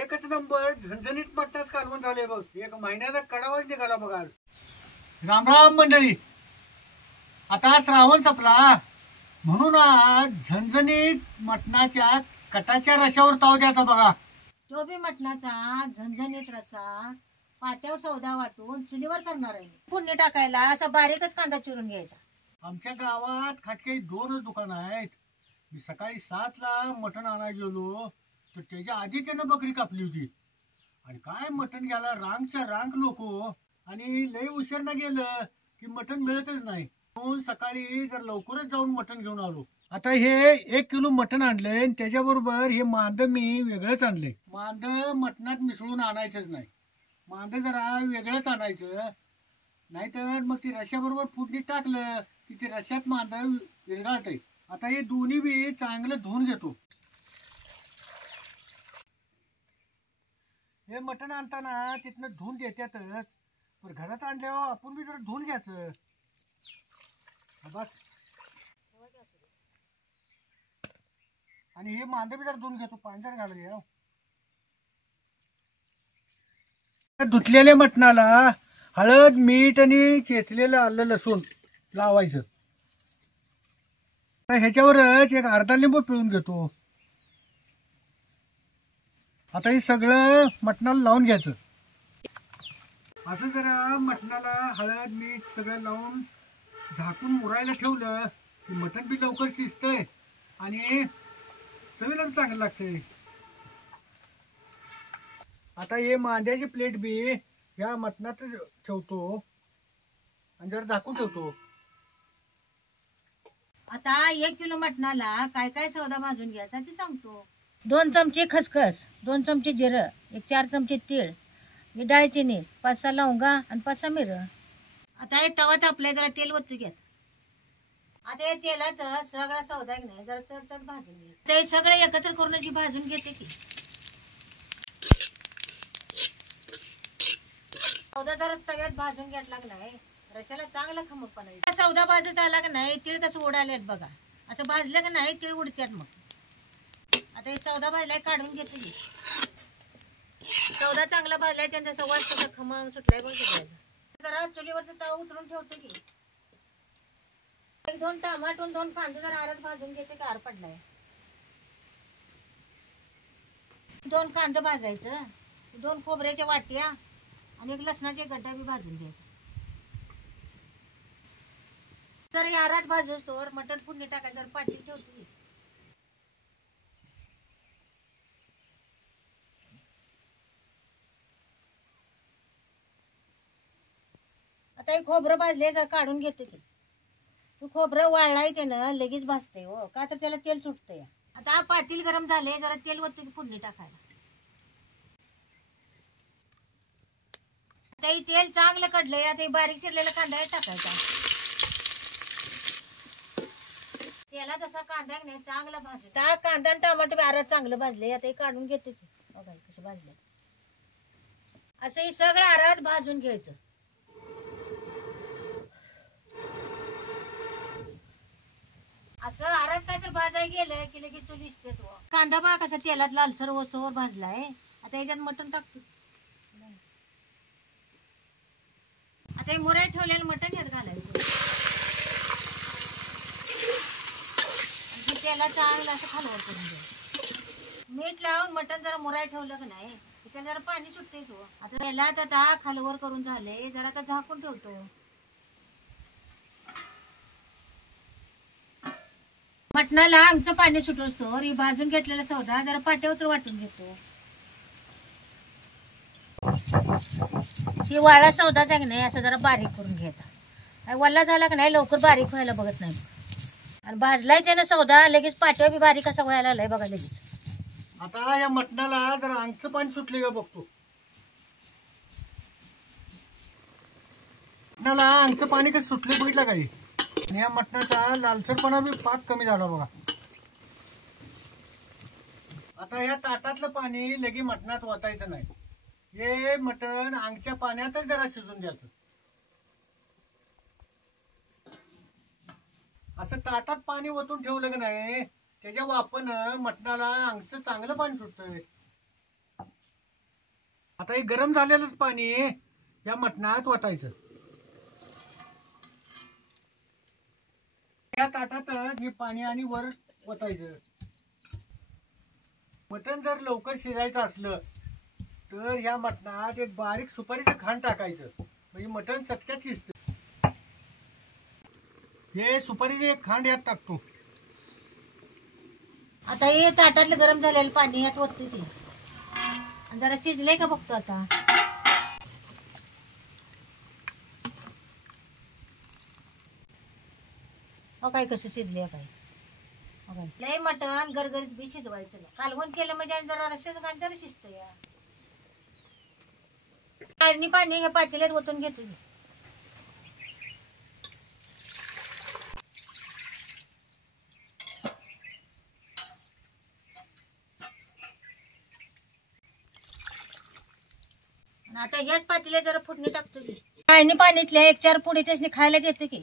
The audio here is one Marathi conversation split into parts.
एकच नंबर झणझणीत मटणाच कालवण झाले बघ. एक महिन्याचा कडावाच निघाला बघ आज. रामराम मंडळी. आता श्रावण संपला म्हणून आज झणझणीत मटणाच्या कटाच्या रशावर ताव द्यायचा बघा. तो बी मटणाचा झणझणीत रसा पाट्यावर सौदा वाटून चुलीवर करणार आहे. फोडणी टाकायला असा बारीकच कांदा चिरून घ्यायचा. आमच्या गावात खाटके 2च दुकानं आहेत. मी सकाळी 7ला मटण आणायला गेलो तर त्याच्या आधी त्यानं बकरी कापली होती. आणि काय मटण घ्यायला रांगच्या रांग लोक. आणि लय उशीरनं गेलं की मटण मिळतच नाही. म्हणून सकाळी जर लवकरच जाऊन मटण घेऊन आलो. आता हे 1 किलो मटण आणलंय. त्याच्याबरोबर हे मांद मी वेगळंच आणलंय. मांद मटणात मिसळून आणायचंच नाही. मांद जरा वेगळंच आणायचं. नाहीतर मग ती रश्याबरोबर फोडणी टाकलं की ते रश्यात मांद विरघळतंय. आता हे दोन्ही बी चांगलं धुवून घेतो. हे मटण आणताना तिथनं धुवून देतातच, पण घरात आणल्यावर आपण बी जरा धुवून घ्यायचं. बस. आणि हे मांद बी जरा धुवून घेतो. पाणी जरा घालून घ्या. धुतलेल्या मटणाला हळद मीठ आणि चेचलेलं आलं लसूण लावायचं. ह्याच्यावरच एक अर्धा लिंबू पिळून घेतो. आता हे सगळं मटणाला लावून घ्यायचं. असं जरा मटणाला हळद मीठ सगळं लावून झाकून मुरायला ठेवलं की मटण बी लवकर शिजतंय आणि चवीला बी चांगलं लागतंय. आता हे मांद्याची प्लेट बी ह्या मटणात ठेवतो आणि जरा झाकून ठेवतो. आता 1 किलो मटणाला काय काय सौदा भाजून घ्यायचा ते सांगतो. 2 चमचे खसखस, 2 चमचे जिरं, 4 चमचे तीळ, डाळचिनी, 5-6 लवंगा आणि 5-6 मिरं. आता हे तवा तापलाय, जरा तेल ओतून घ्या. आता हे तेलात सगळा सौदा नाही जरा चढचढ भाजून घे. ते सगळे एकत्र करून अशी भाजून घेते की सौदा जरा तव्यात भाजून घेतला की नाही रशाला चांगला खमकपणा येतो. सौदा भाजत आला की नाही तीळ कसं उडालेत बघा. असं भाजलं की नाही तीळ उडतात. मग आता हे सौदा भाजलाय काढून घेते की. सौदा चांगला भाजलाय त्यांचा सवास कसा खमंग सुटलाय बघ. जरा चुलीवरचा तवा उचलून ठेवतो की. 1-2 टमाटो 2 कांदे जरा आरात भाजून घेते. गार पडलाय. 2 कांदे भाजायचं, 2 खोबऱ्याच्या वाट्या आणि 1 लसणाचे गड्डा बी भाजून घ्यायचा. तर यारात भाजूस तोवर मटण फोडणी टाकायचं. जर पाची ठेवतो. आता हे खोबरं भाजले जर काढून घेतो की. तू खोबरं वाळलाय त्यानं लगेच भाजते हो, का तर त्याला तेल सुटतंय. आता पातील गरम झाले जरा तेल वरती फोडणी टाकायला. आता हे तेल चांगलं कडलंय. आता बारीक चिरलेला कांदा टाकायचा. तेला तसा कांदा नाही चांगला भाजले. त्या कांदा आणि टमाटर आरात चांगलं भाजले. आता हे काढून घेते की. बघा कसं भाजले. असं हे सगळं आरात भाजून घ्यायचं. असं आरात काय तर भाजाय गेलं की लगेच चुली दिसते. कांदा बघा कसा तेलात लालसर वसवर भाजलाय. आता याच्यात मटण टाकतो. आता हे मुराई ठेवलेलं मटण यात घालायचं. त्याला चांगलं असं खालवर करून द्यायचं. मीठ लावून मटण जरा मुराई ठेवलं की नाही त्याला जरा पाणी सुटते. तो आता त्याला आता खालवर करून झाले जरा आता झाकून ठेवतो. मटणाला आमचं पाणी सुटवतो. ही भाजून घेतलेला सौदा जरा पाट्यावर वाटून घेतो. ही वाळा सौदा की नाही असं जरा बारीक करून घ्यायचा. वल्ला झाला की नाही लवकर बारीक व्हायला बघत नाही. आणि भाजलाय त्यानं सौदा लगेच पाट्यावर बी बारीक असा व्हायला आलाय बघा लगेच. आता या मटणाला जरा अंगचं पाणी सुटले का बघतो. मटणाला अंगचं पाणी कसं सुटले बघितलं काही. आणि या मटणाचा लालसरपणा बी पाक कमी झाला बघा. आता या ताटातलं पाणी लगे मटणात ओतायचं नाही. हे मटण अंगच्या पाण्यातच जरा शिजून द्यायचं. असं ताटात पाणी ओतून ठेवलं की नाही त्याच्या वापरनं मटणाला अंगचं चांगलं पाणी सुटतंय. आता हे गरम झालेलंच पाणी या मटणात ओतायचं. या ताटातच हे पाणी आणि वर ओतायचं. मटण जर लवकर शिजायचं असलं तर ह्या मटणात एक बारीक सुपारीचं खांड टाकायचं, म्हणजे मटण चटक्यात शिजतं. हे सुपारीचे एक खांड यात टाकतो. आता हे ताटातलं गरम झालेलं पाणी यात ओतते ते, आणि जरा शिजलंय का बघतो आता. काय कसं शिजले काय. लय मटण गरगरीत बी शिजवायचं नाही. कालवण केलं म्हणजे आणि जरा रश्याचं घाल जरा शिजतं या. चाळणी पाणी हे पातेल्यात ओतून घेतो. आता ह्याच पातेल्या जरा फुटणी टाकतो की. चाळणी पाणीतल्या 1-4 पुढे त्याने खायला देते की.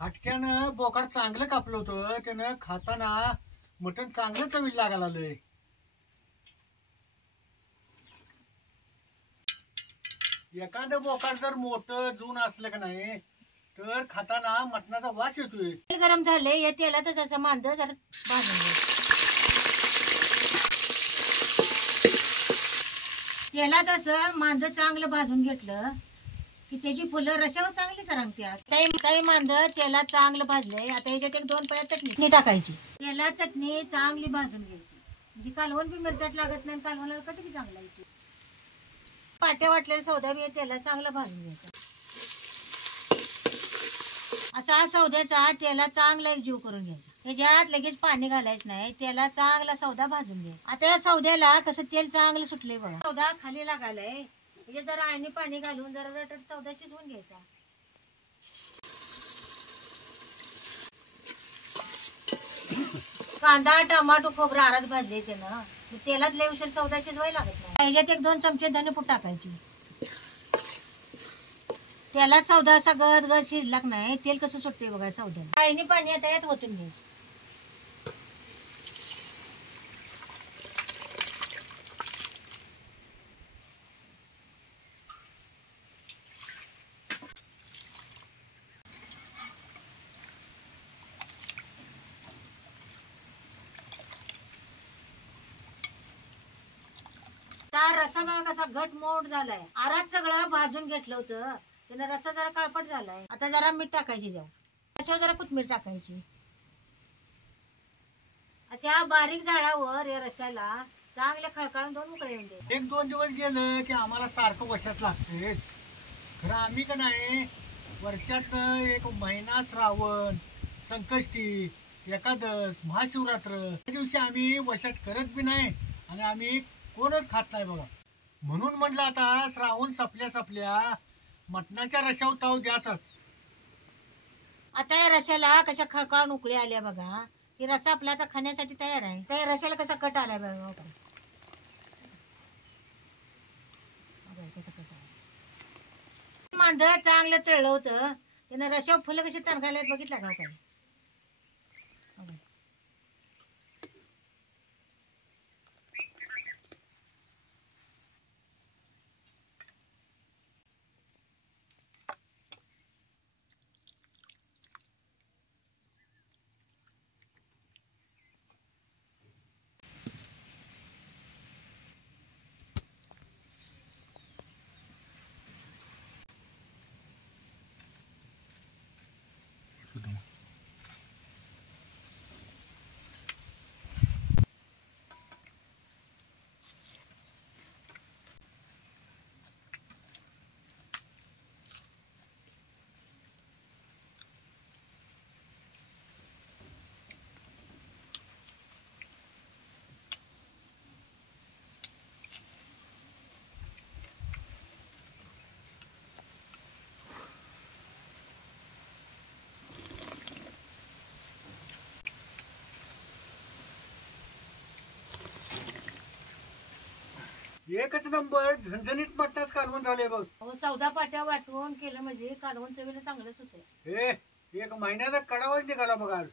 हटक्यानं बोकाड चांगलं कापलं होतं, त्यानं खाताना मटण चांगलं चवीला लागायला लागलंय. एखादं बोकाड जर मोठं जून असलं का नाही तर खाताना मटणाचा वास येतोय. तेल गरम झाले या तेलातच असं मांद जरा भाजून घे. तेलात असं मांद चांगलं भाजून घेतलं की त्याची फुलं रशावर चांगली तरंगतात. काही मांद तेलात चांगलं भाजलंय. आता याच्यात 1-2 पळ्या चटणी टाकायची. तेलात चटणी चांगली भाजून घ्यायची, म्हणजे कालवण बी मिरचट लागत नाही, कालवणाला कट बी चांगला येतो. पाट्या वाटलेला सौदा बी तेलात चांगला भाजून घ्यायचा. असा सौद्याचा तेलात चांगला एक जीव करून घ्यायचा. ह्याच्यात लगेच पाणी घालायचं नाही, त्याला चांगला सौदा भाजून घ्यायचा. आता या सौद्याला कसं तेल चांगलं सुटलंय बघा. सौदा खाली लागायलाय, म्हणजे जरा आईने पाणी घालून जरा रटट सौदा शिजवून घ्यायचा. कांदा टमाटो खोबरं आरात भाजले त्यानं, तेलात लय उशीर सौदा शिजवायला लागत नाही. ह्याच्यात 1-2 चमचे धनेपूड टाकायची. त्याला सौदा असा गद शिजला नाही, तेल कसं सुटते बघा सौद्याला. आईने पाणी आता यात ओतून घ्यायचं. रसा बघा कसा घट मोड झालाय. आरात सगळं भाजून घेतलं होतं, त्यानं रसा जरा काळपट झालाय. आता जरा मीठ टाकायची, जाऊ त्याच्यावर जरा कोथिंबीर टाकायची. अशा बारीक झाडावर या रशाला चांगले खळखळून 2 उकळे येऊन दे. 1-2 दिवस गेलं की आम्हाला सारखं वर्षात लागते. खरं आम्ही का नाही वर्षात 1 महिना श्रावण, संकष्टी, एकादश, महाशिवरात्र त्या दिवशी आम्ही वर्षात करत बी नाही आणि आम्ही कोणच खात नाही बघा. म्हणून म्हटलं आता श्रावण सपल्या मटणाच्या रशावर ताव द्याचाच. आता या रशाला कशा खळखळून उकळी आल्या बघा. ही रसा आपला आता खाण्यासाठी तयार आहे. त्या रशाला कसा कट आलाय बघा. मांद चांगलं तळलं होतं, त्यानं रशावर फुलं कशी तरंगायला बघितलं का काय. एकच नंबर झणझणीत मटणाच कालवण झाले बघ. अहो सौदा पाट्या वाटून केलं म्हणजे कालवण चवीला चांगलंच होतंय. हे एक महिन्याचा कडावाच निघाला बघ आज.